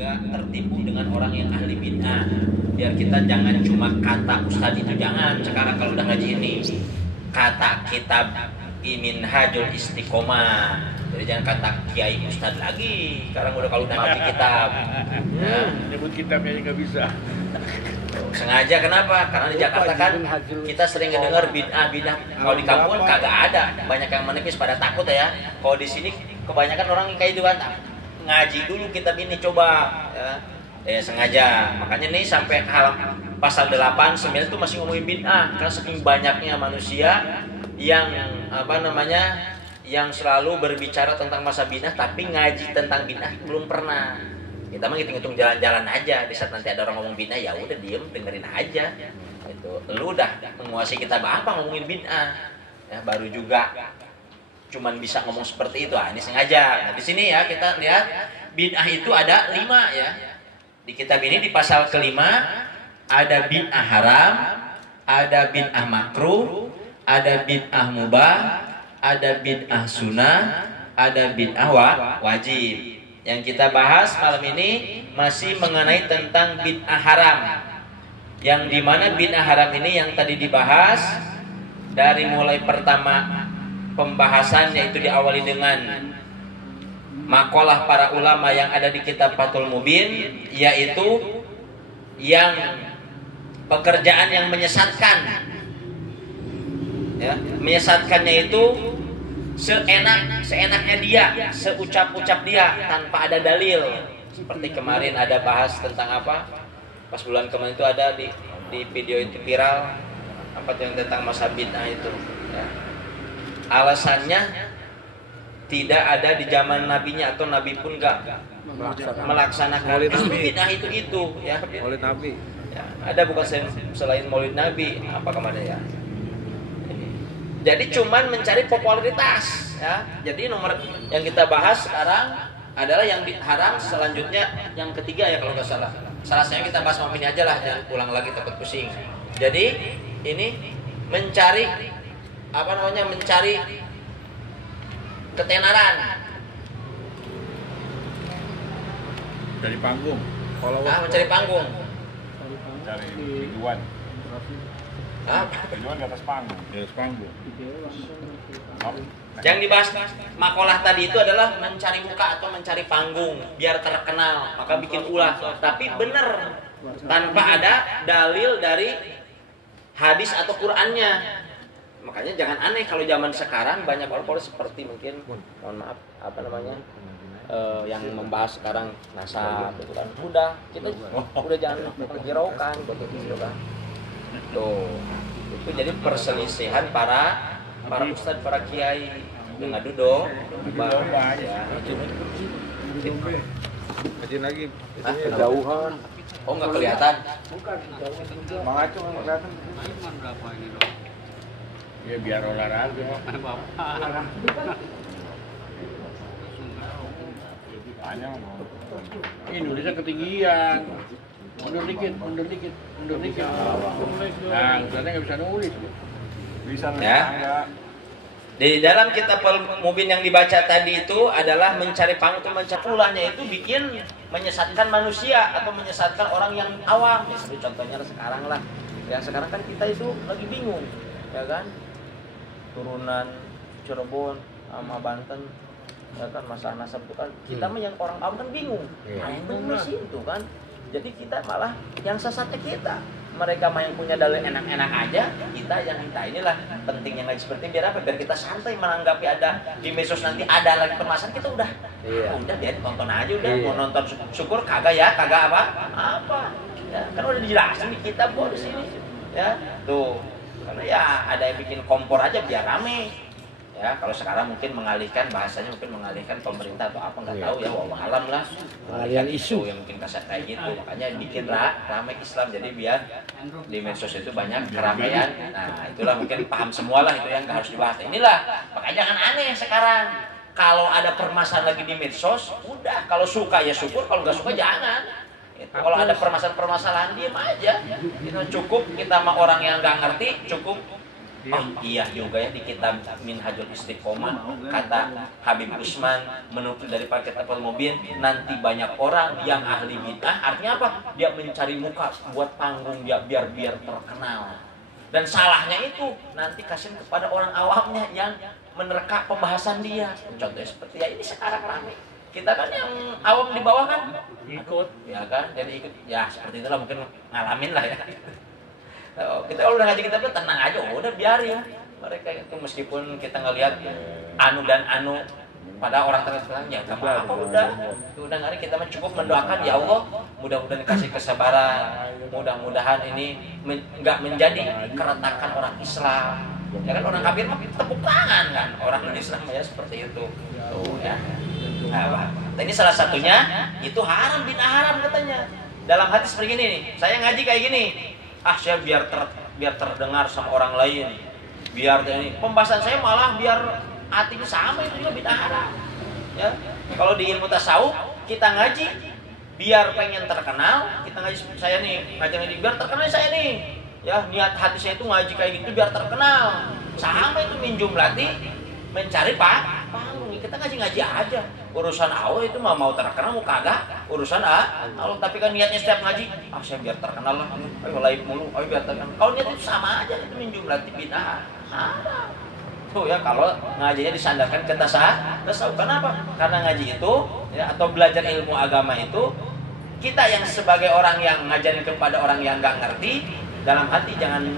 agak tertipu dengan orang yang ahli bid'ah. Biar kita jangan cuma kata ustadz itu, jangan. Sekarang kalau udah ngaji ini, kata kitab Minhajul Istiqomah. Jadi jangan kata kiai ustadz lagi. Sekarang udah kalau udah ngaji kitab. Ya. Nyebut kitabnya nggak bisa. Sengaja kenapa? Karena di Jakarta kan kita sering dengar bid'ah. Kalau di kampung kagak ada. Banyak yang menepis pada takut ya. Kalau di sini kebanyakan orang kayak itu kan, ngaji dulu kitab ini coba ya. Sengaja. Makanya nih sampai pasal 8, 9 itu masih ngomongin bid'ah. Karena saking banyaknya manusia yang yang selalu berbicara tentang masa bid'ah tapi ngaji tentang bid'ah belum pernah. Kita mah ngitung-ngitung jalan-jalan aja. Di saat nanti ada orang ngomong bid'ah, ya udah diem, dengerin aja. Itu lu udah menguasai kitab apa ngomongin bid'ah. Ya, baru juga cuman bisa ngomong seperti itu. Ini sengaja. Nah, di sini ya kita lihat bid'ah itu ada 5 ya. Di kitab ini di pasal kelima ada bid'ah haram, ada bid'ah makruh, ada bid'ah mubah, ada bid'ah sunnah, ada bid'ah wajib. Yang kita bahas malam ini masih mengenai tentang bid'ah haram. Yang dimana bid'ah haram ini yang tadi dibahas dari mulai pertama pembahasan, yaitu diawali dengan makalah para ulama yang ada di kitab Fathul Mubin, yaitu yang pekerjaan yang menyesatkan. Ya, menyesatkannya itu seenaknya dia, seucap-ucap dia tanpa ada dalil. Seperti kemarin ada bahas tentang apa? Pas bulan kemarin itu ada di video itu viral apa yang tentang masa bid'ah itu. Ya. Alasannya tidak ada di zaman nabinya atau nabi pun enggak melaksanakan bid'ah itu ya. Maulid Nabi. Ya, ada bukan selain Maulid Nabi apa kemarin ya? Jadi cuman mencari popularitas ya. Jadi nomor yang kita bahas sekarang adalah yang haram, selanjutnya yang ketiga ya kalau nggak salah. Salah saya kita bahas malam ini aja lah, jangan ulang lagi takut pusing. Jadi ini mencari mencari ketenaran Dari panggung. Kalau mencari panggung. Dari tujuan. Tujuan di atas panggung. Di atas panggung. Yang dibahas makalah tadi itu adalah mencari muka atau mencari panggung biar terkenal, maka bikin ulah. Tapi benar tanpa ada dalil dari hadis atau Qur'annya. Makanya jangan aneh kalau zaman sekarang banyak orang seperti mungkin mohon maaf yang membahas sekarang nasab itu kan udah jangan menghiraukan begitu kan. Tuh, itu jadi perselisihan para ustadz, para kiai. Ngadu dong. Ya. Majin lagi. Kejauhan. Oh, nggak kelihatan. Mengacu nggak kelihatan. Ya biar olahraga. Panjang. Indonesia ketinggian. Mundur dikit. Nah, ustadznya nggak bisa nulis. Bisa ya. Di dalam kitab Mubin yang dibaca tadi itu adalah mencari panggung, mencari ulahnya itu bikin menyesatkan manusia atau menyesatkan orang yang awam. Ya, contohnya sekarang lah. Ya sekarang kan kita itu lagi bingung, ya kan? Turunan Cirebon sama Banten, ya kan masalah nasab itu kan kita mah yang orang awam kan bingung. Yang nulis itu kan. Jadi kita malah yang sesatnya kita. Mereka mah yang punya dalil enak-enak aja, kita yang minta. Inilah pentingnya ngaji seperti biar apa? Biar kita santai menanggapi ada di medsos nanti ada lagi permasalahan, kita udah biar tonton aja udah. Mau nonton syukur kagak ya, kagak apa. Ya, kan udah dijelasin di kitab kok di sini. Ya, tuh. Karena ya ada yang bikin kompor aja biar rame. Ya, kalau sekarang mungkin mengalihkan bahasanya, mungkin mengalihkan pemerintah atau apa nggak tahu ya, wallahu alam lah. Mengalihkan isu yang mungkin kasar kayak gitu, makanya bikin ramai Islam, jadi biar di medsos itu banyak keramaian. Nah, itulah mungkin paham semua lah itu yang nggak harus dibahas. Inilah makanya jangan aneh sekarang. Kalau ada permasalahan lagi di medsos, udah kalau suka ya syukur, kalau nggak suka jangan. Kalau ada permasalahan-permasalahan diem aja. Itu cukup kita sama orang yang nggak ngerti, cukup Oh iya juga ya, di kitab Minhajul Istiqomah kata Habib Usman menurut dari kitab Al-Mubin, nanti banyak orang yang ahli bid'ah, artinya apa? Dia mencari muka buat panggung dia biar terkenal. Dan salahnya itu nanti kasih kepada orang awamnya yang menerka pembahasan dia. Contohnya seperti ya ini sekarang ramai. Kita kan yang awam di bawah kan ikut, ya kan? Jadi ikut, ya seperti itulah mungkin ngalamin lah ya. Kita kalau udah ngaji kita tuh tenang aja, udah biarin mereka itu meskipun kita ngelihat anu dan anu pada orang terkenal ya nggak apa-apa, udah ngari kita cukup mendoakan ya Allah mudah-mudahan kasih kesabaran, mudah-mudahan ini nggak menjadi keretakan orang Islam. Ya kan orang kafir mah tepuk tangan kan, orang Islam ya seperti itu tuh ya. Nah, ini salah satunya itu haram, bid'ah haram katanya. Dalam hadis seperti ini nih, saya ngaji kayak gini. Saya biar terdengar sama orang lain, biar ini pembahasan saya malah biar hatinya sama, itu juga bid'ah haram ya. Kalau di ilmu tasawuf kita ngaji biar pengen terkenal, kita ngaji saya nih ngaji biar terkenal saya nih ya, niat hati saya itu ngaji kayak gitu biar terkenal, sama itu min jumlati mencari panggung. Kita ngaji aja, urusan Allah itu mau terkenal mau kagak urusan Allah, tapi kan niatnya setiap ngaji saya biar terkenal lah, ayo live mulu, ayo biar terkenal. Kalau niat itu sama aja, itu min jumlati bid'ah haram tuh ya. Kalau ngajinya disandarkan ke tasawuf, kenapa? Karena ngaji itu ya, atau belajar ilmu agama itu, kita yang sebagai orang yang ngajarin kepada orang yang nggak ngerti, dalam hati jangan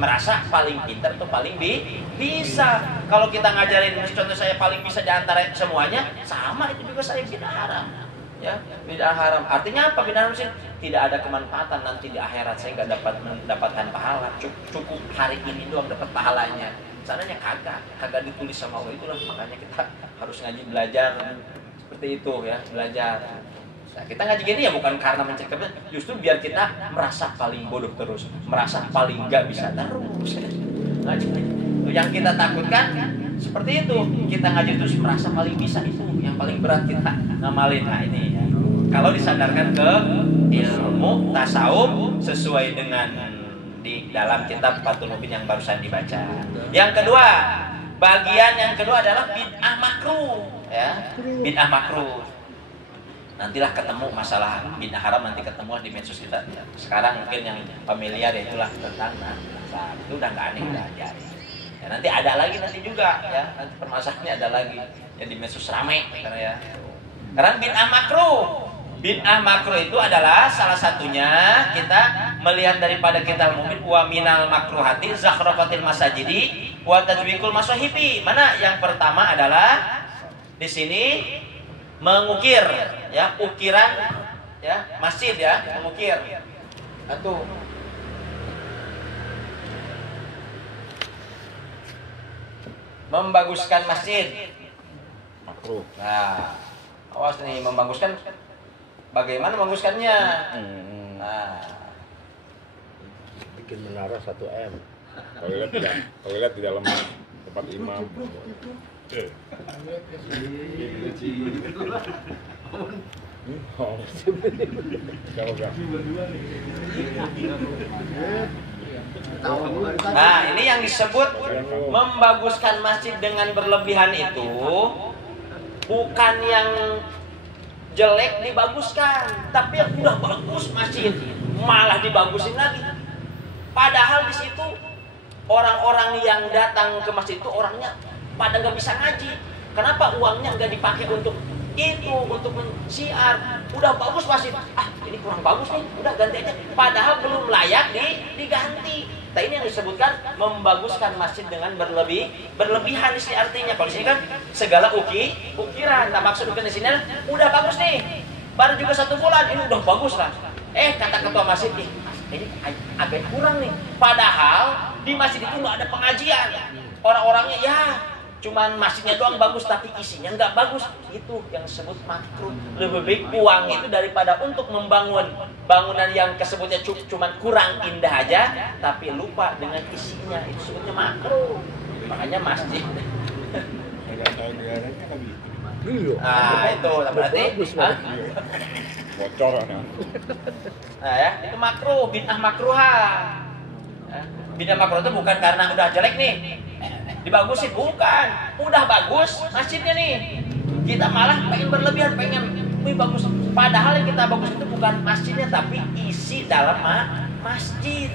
merasa paling pintar atau paling bisa. Kalau kita ngajarin, contoh saya paling bisa di antara semuanya, sama itu juga saya bid'ah haram. Ya, bid'ah haram. Artinya apa bid'ah haram sih? Tidak ada kemanfaatan nanti di akhirat, saya nggak dapat mendapatkan pahala. Cukup hari ini doang dapat pahalanya. Caranya kagak ditulis sama Allah, itulah makanya kita harus ngaji belajar seperti itu ya, belajar. Nah, kita ngaji gini ya bukan karena mencari kebenaran, justru biar kita merasa paling bodoh terus, merasa paling nggak bisa terus. Ngaji. Yang kita takutkan seperti itu, kita ngaji terus merasa paling bisa, itu yang paling berat kita ngamalin. Nah ini ya. Kalau disandarkan ke ilmu tasawuf sesuai dengan di dalam kitab Fathul Mubin yang barusan dibaca. Yang kedua, bagian yang kedua adalah bid'ah makruh ya. Bid'ah makruh. Nantilah ketemu masalah bid'ah haram, nanti ketemu di medsos kita. Sekarang mungkin yang familiar ya itulah tentang itu udah nggak aneh, udah aja. Ya, nanti ada lagi nanti juga ya, nanti permasalahannya ada lagi ya di medsos ramai karena ya. Karena bid'ah makruh. Bid'ah makruh itu adalah salah satunya kita melihat daripada kitab Mubin, wa minal makruhati zakhrafatil masajidi wa tajwikul masahibi. Mana yang pertama adalah di sini mengukir ya, ukiran ya, masjid ya, mengukir. Atau membaguskan masjid. Makruh. Nah, awas nih, membaguskan. Bagaimana membaguskannya? Nah, Bikin menara 1 M. Toilet di dalam tempat imam. Nah, ini yang disebut membaguskan masjid dengan berlebihan itu bukan yang jelek dibaguskan, tapi yang udah bagus masjid malah dibagusin lagi. Padahal di situ orang-orang yang datang ke masjid itu orangnya pada nggak bisa ngaji. Kenapa uangnya nggak dipakai untuk itu, untuk mensiar? Udah bagus masjid, ini kurang bagus nih, udah ganti aja. Padahal belum layak diganti. Nah, ini yang disebutkan membaguskan masjid dengan berlebihan isi artinya. Kalau di sini kan segala ukiran. Nah, maksud ukiran di sini udah bagus nih, baru juga 1 bulan ini udah bagus lah. Kata ketua masjid nih, ini agak kurang nih. Padahal di masjid itu nggak ada pengajian. Orang-orangnya ya cuman masjidnya doang bagus tapi isinya nggak bagus. Itu yang disebut makruh. Lebih baik uang itu daripada untuk membangun bangunan yang kesebutnya cuman kurang indah aja tapi lupa dengan isinya, itu disebutnya makruh. Makanya masjid itu berarti bocor. nah ya, itu makruh, bid'ah makruhah ya. bina makruh itu bukan karena udah jelek nih dibagusin, bukan. Udah bagus masjidnya nih, kita malah pengen berlebihan, pengen bagus. Padahal yang kita bagus itu bukan masjidnya, tapi isi dalam masjid.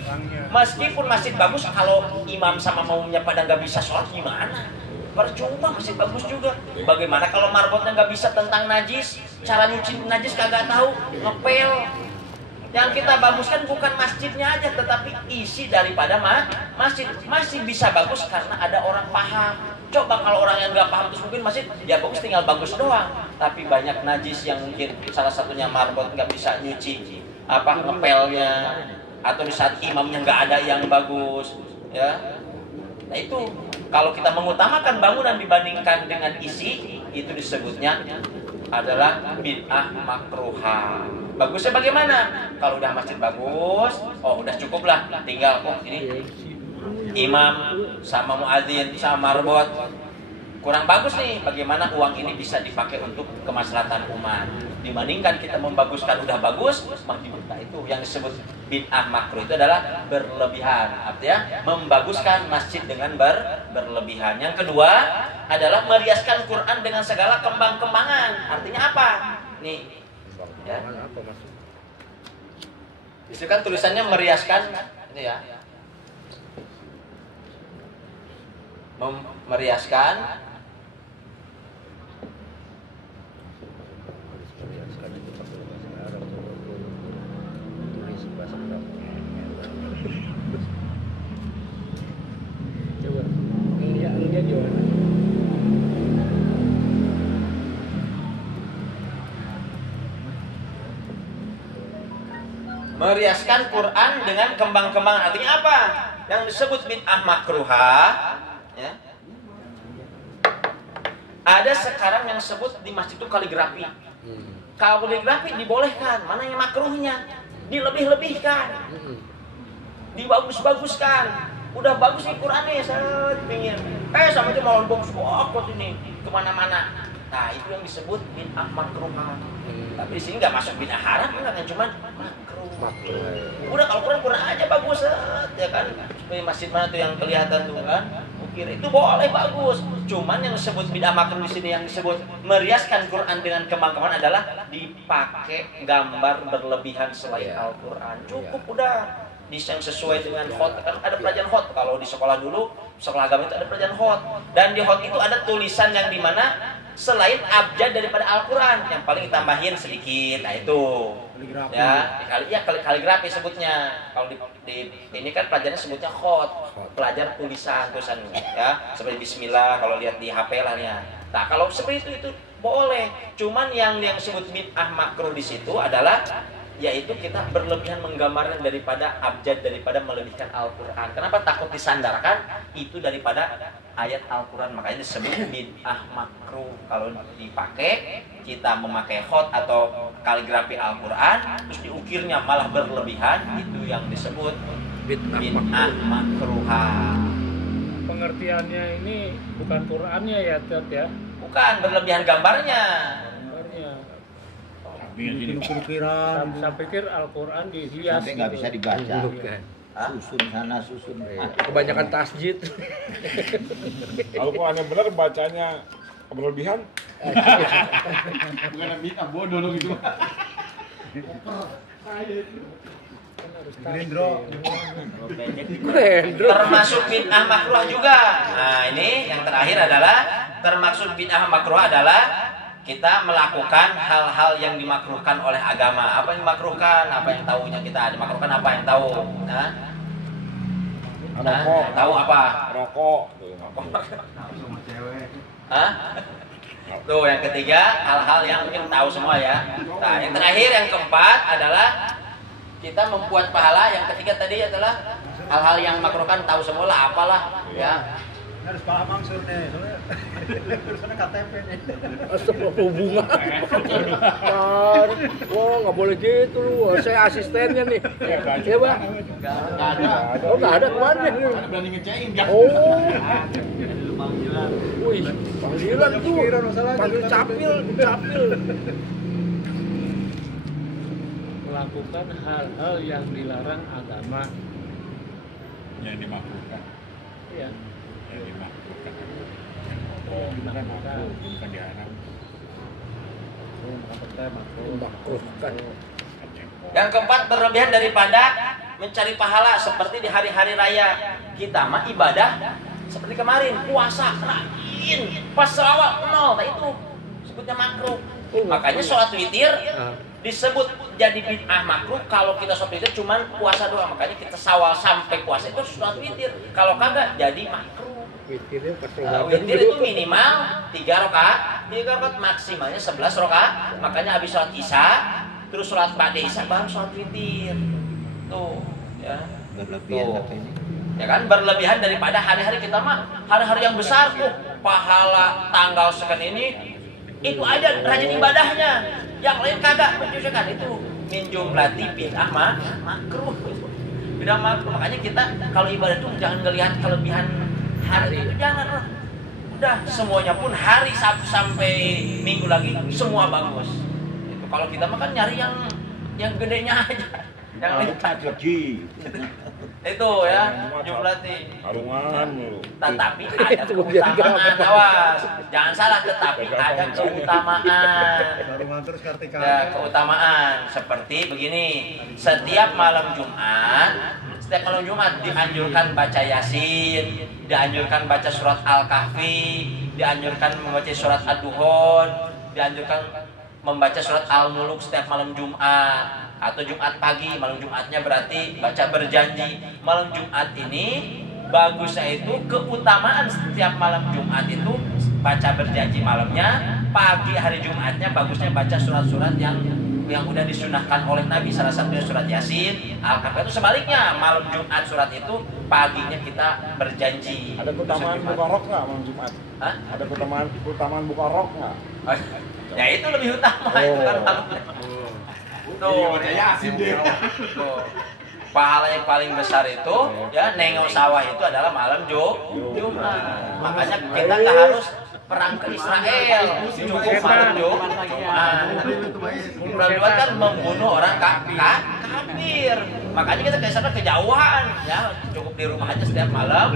Meskipun masjid bagus, kalau imam sama makmumnya pada nggak bisa sholat gimana? Percuma, masjid bagus juga. Bagaimana kalau marbotnya nggak bisa tentang najis, cara nyuci najis kagak tahu, ngepel. Yang kita baguskan bukan masjidnya aja, tetapi isi daripada masjid. Masih bisa bagus karena ada orang paham. Coba kalau orang yang nggak paham terus mungkin masjid ya bagus tinggal bagus doang. Tapi banyak najis yang mungkin salah satunya marbot nggak bisa nyuci ngepelnya, atau di saat imamnya nggak ada yang bagus, ya. Nah itu kalau kita mengutamakan bangunan dibandingkan dengan isi, itu disebutnya adalah bid'ah makruhah. Bagusnya bagaimana? Kalau udah masjid bagus, udah cukup lah. Tinggal ini imam sama muadzin sama marbot kurang bagus nih. Bagaimana uang ini bisa dipakai untuk kemaslahatan umat? Dibandingkan kita membaguskan udah bagus, nah itu yang disebut bid'ah makruh itu adalah berlebihan. Artinya membaguskan masjid dengan berlebihan. Yang kedua adalah meriaskan Quran dengan segala kembang-kembangan. Artinya apa? Nih. Ya. Itu kan tulisannya meriaskan ini ya. Meriaskan meriaskan Quran dengan kembang-kembang. Artinya apa? Yang disebut bid'ah makruhah, ya. Ada sekarang yang disebut di masjid itu kaligrafi. Kaligrafi dibolehkan, mana yang makruhnya? Dilebih-lebihkan, dibagus-baguskan. Udah bagus nih Qurannya, set pingin. Sama aja mau lombong kok ini kemana-mana. Nah itu yang disebut bid'ah makruhah. Tapi di sini nggak masuk bid'ah haram, kan cuma makruh. Udah kalau Quran aja bagus, ya kan? Seperti masjid mana tuh yang kelihatan tuh kan? Ukir itu boleh bagus. Cuman yang disebut bid'ah makruh di sini yang disebut meriaskan Quran dengan kembang-kembangan adalah dipakai gambar berlebihan selain Al-Quran. Cukup udah. Desain sesuai dengan hot, kan ada pelajaran hot. Kalau di sekolah dulu, sekolah agama itu ada pelajaran hot. Dan di hot itu ada tulisan yang dimana selain abjad daripada Al-Quran, yang paling ditambahin sedikit. Nah itu kaligrafi sebutnya. Kalau di ini kan pelajarannya sebutnya hot, pelajar tulisan ya, seperti Bismillah kalau lihat di HP lah ya. Nah kalau seperti itu boleh. Cuman yang disebut bid'ah makruh di situ adalah yaitu kita berlebihan menggambarkan daripada abjad, daripada melebihkan Al-Quran. Kenapa? Takut disandarkan itu daripada ayat Al-Quran. Makanya disebut bid'ah makruh. Kalau dipakai, kita memakai hot atau kaligrafi Al-Quran, terus diukirnya malah berlebihan, itu yang disebut bid'ah makruhah. Pengertiannya ini bukan Qurannya ya, Tet ya? Bukan, berlebihan gambarnya. Saya pikir Al-Quran dihias sampai nggak bisa dibaca. Susun sana, susun. Kebanyakan tasjid. Kalau Quran yang benar bacanya berlebihan. Bukan bid'ah bodoh lo gitu. Gerindro. Termasuk bid'ah makruh juga. Nah ini yang terakhir adalah termasuk bid'ah makruh adalah kita melakukan hal-hal yang dimakruhkan oleh agama. Apa yang dimakruhkan? Apa yang tahunya kita dimakruhkan? Apa yang tahu? Tahu apa? Rokok. Tuh yang ketiga hal-hal yang mungkin tahu semua ya. Nah yang terakhir yang keempat adalah kita membuat pahala. Yang ketiga tadi adalah hal-hal yang makruhkan tahu semua lah, apalah ya. Harus paham maksud nih, tulisannya KTP nih. Astagfirullah hubungan. Oh nggak boleh gitu lu, saya asistennya nih. Ya Pak? Nggak ada. Oh nggak ada kemana? Ada berani ngecekin kan? Oh. Wih, panggilan tuh. Panggil capil. Melakukan hal-hal yang dilarang agama. Yang dimakruhkan. Iya. Yang dimakruhkan. Dimakan Bukan diharam. Makruhkan. Yang keempat, berlebihan daripada mencari pahala seperti di hari-hari raya. Kita mah ibadah seperti kemarin, puasa rajin, pas selawat nol, nah itu sebutnya makruh. Makanya sholat witir disebut jadi bid'ah makruh kalau kita sholat witir cuman puasa doang. Makanya kita sawal sampai puasa itu sholat witir. Kalau kagak jadi makruh. Witirnya pas Witir itu minimal 3 rakaat, maksimalnya 11 rakaat. Makanya habis sholat isya, terus sholat ba'da isya baru sholat witir. Tuh, ya. berlebihan katanya. Ya kan, berlebihan daripada hari-hari kita mah, hari-hari yang besar tuh, pahala tanggal sekian ini itu aja rajin ibadahnya. Yang lain kagak mencucikan itu min jumlati bid'ah makruh. Bid'ah makruh. Makanya kita kalau ibadah itu jangan ngelihat kelebihan hari itu, jangan. Udah semuanya pun hari Sabtu sampai Minggu lagi semua bagus. Itu kalau kita mah kan nyari yang gedenya aja. Yang lain Haji. itu ya jumlati. Harungan mulu. Tetapi ada keutamaan, awas. Jangan salah, tetapi ada keutamaan. Baru terus kartika. Ya, keutamaan seperti begini. Setiap malam Jumat dianjurkan baca Yasin, dianjurkan baca surat Al-Kahfi, dianjurkan membaca surat Ad-Duhon, dianjurkan membaca surat Al-Muluk setiap malam Jumat. Atau Jumat pagi, malam Jumatnya berarti baca berjanji. Malam Jumat ini bagusnya itu keutamaan setiap malam Jumat itu baca berjanji malamnya, pagi hari Jumatnya bagusnya baca surat-surat yang udah disunahkan oleh Nabi, salah satunya surat Yasin, Al-Kahfi. Itu sebaliknya, malam Jumat surat itu, paginya kita berjanji. Ada keutamaan buka rok nggak malam Jumat? Hah? Ada keutamaan buka rok nggak? Ya itu lebih utama itu kan malamnya. Tuh, tuh. Pahala yang paling besar itu ya nengok sawah itu adalah malam Jumat. Makanya kita nggak harus perang ke Israel, cukup malam Jumat. Bulan kan membunuh orang kafir. Makanya kita ke sana kejauhan ya, cukup di rumah aja setiap malam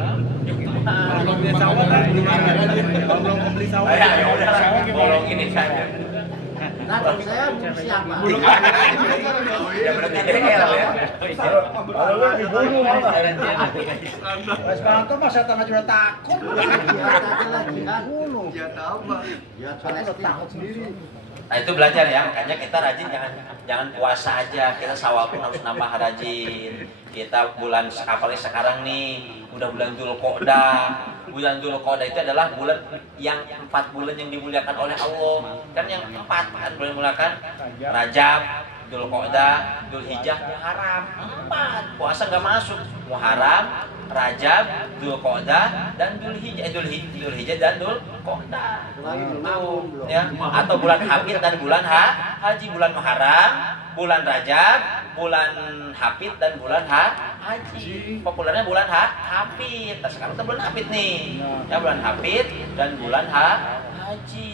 Jumat. Kalau beli sawah kan belum beli sawah. Ya udah, tolong ini saja. Nah, kalau saya siapa? Ya berarti DL ya. Kalau dibunuh mana? Sekarang tuh masa tanah juga takut. Jihad aja lah, jihad. Bunuh. Jihad apa? Jihad Palestina. Takut sendiri. Nah itu belajar ya, makanya kita rajin, jangan puasa aja, kita sawal pun harus nambah rajin. Kita bulan, apalagi sekarang nih udah bulan Dzulqa'dah. Bulan Dzulqa'dah itu adalah bulan yang 4 bulan yang dimuliakan oleh Allah. Kan yang 4 kan bulan dimuliakan, Rajab, Dzulqa'dah, Dzulhijjah, Muharram. 4 puasa nggak masuk. Muharram, Rajab, Dzulqa'dah dan Dzulhijjah dan Dzulqa'dah. Ya, atau bulan Hafid dan bulan Haji, bulan Muharram, bulan Rajab, bulan Hafid dan bulan Haji. Populernya bulan Hafid. Nah, sekarang kita bulan Hafid nih. Ya, bulan Hafid dan bulan Haji.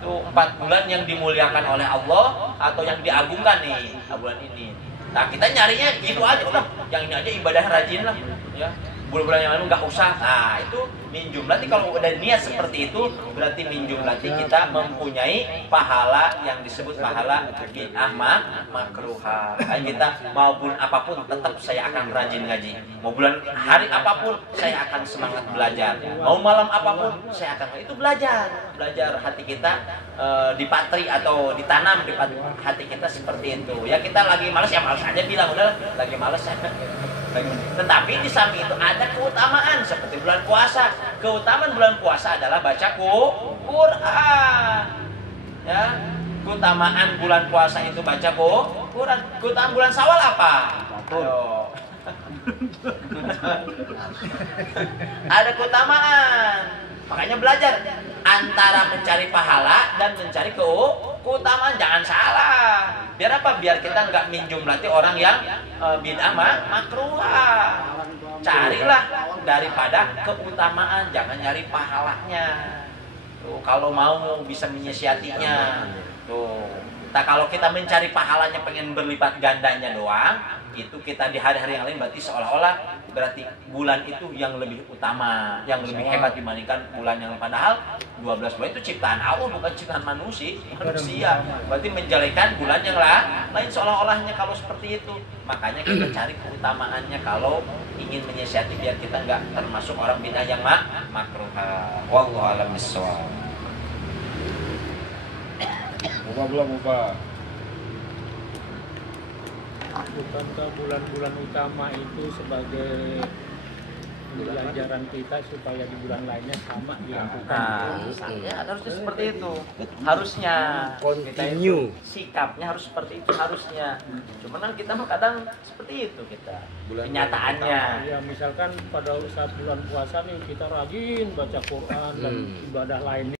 Itu 4 bulan yang dimuliakan oleh Allah atau yang diagungkan nih bulan ini. Nah, kita nyarinya gitu aja, udah yang ini aja ibadah rajin lah ya. Bulan-bulan yang lalu nggak usah. Nah, itu min jumlati, kalau udah niat seperti itu berarti min jumlati kita mempunyai pahala yang disebut pahala bid'ah makruhah. Kita mau bulan apapun tetap saya akan rajin ngaji. Mau bulan hari apapun saya akan semangat belajar. Mau malam apapun saya akan itu belajar hati kita dipatri atau ditanam di hati kita seperti itu. Ya kita lagi malas ya malas aja bilang udah lagi malas ya. Tetapi di samping itu ada keutamaan seperti bulan puasa. Keutamaan bulan puasa adalah baca Quran. Ya, keutamaan bulan puasa itu baca Quran. Keutamaan bulan Syawal apa? Ayo. Ada keutamaan. Makanya belajar antara mencari pahala dan mencari keutamaan, jangan salah. Biar apa? Biar kita nggak minjumlati orang yang bid'ah makruhah. Carilah daripada keutamaan, jangan nyari pahalanya. Tuh, kalau mau bisa menyiasatinya. Tuh. Nah, kalau kita mencari pahalanya pengen berlipat gandanya doang, itu kita di hari-hari yang lain berarti seolah-olah berarti bulan itu yang lebih utama, yang lebih hebat dibandingkan bulan yang lain. Padahal 12 bulan itu ciptaan Allah, bukan ciptaan manusia. Berarti menjelekan bulan yang lain seolah-olahnya kalau seperti itu. Makanya kita cari keutamaannya kalau ingin menyiasati biar kita nggak termasuk orang bid'ah yang makruh. Wallahu a'lam bishawab. Belum. Bukankah bulan-bulan utama itu sebagai pelajaran kita supaya di bulan lainnya sama dilakukan? Ya harusnya seperti itu. Harusnya Continue. sikapnya harus seperti itu harusnya. Cuman kan kita mah kadang seperti itu kita. Bulan Kenyataannya. Ya misalkan pada saat bulan puasa nih kita rajin baca Quran dan ibadah lainnya.